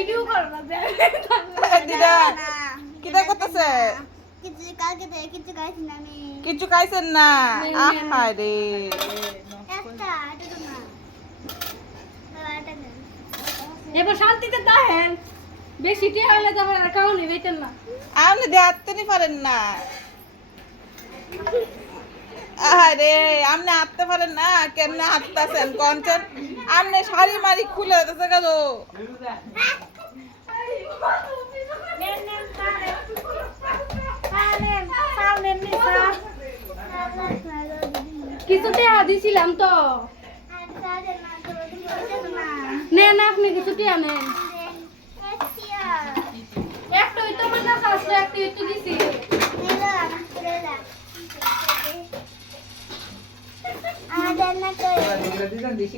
video করো না দিদা কিটা করতেছে কিছু খাইছি না আমি কিছু খাইছেন না আহা রে একটা এটা তো না এটা দেন এবার শান্তিতে দেখেন বেশি টিয়া হলে তো আমার কাউনি বেতেন না আপনি দেখতে নি পারেন না আরে আপনি হাঁটতে পারেন না কেমনে হাঁটতেছেন কঞ্চন আপনি শাড়ি মারি খুলে দিতেছে কেন কিছু টিয়া দিছিলাম তো নেন আপনি কিছু টিয়া নেন একটা ওই তোমার কাছে আসলে একটা একটু দিছি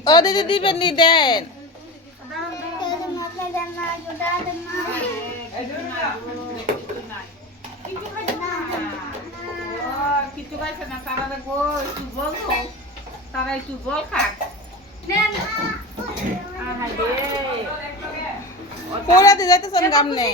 ও দিদি দিবেন নি দেন কিছু খাইছে না তারা দেখো একটু বলবো তারা একটু জল খাক নেন পড়া দিয়ে যাইতেছেন গামনে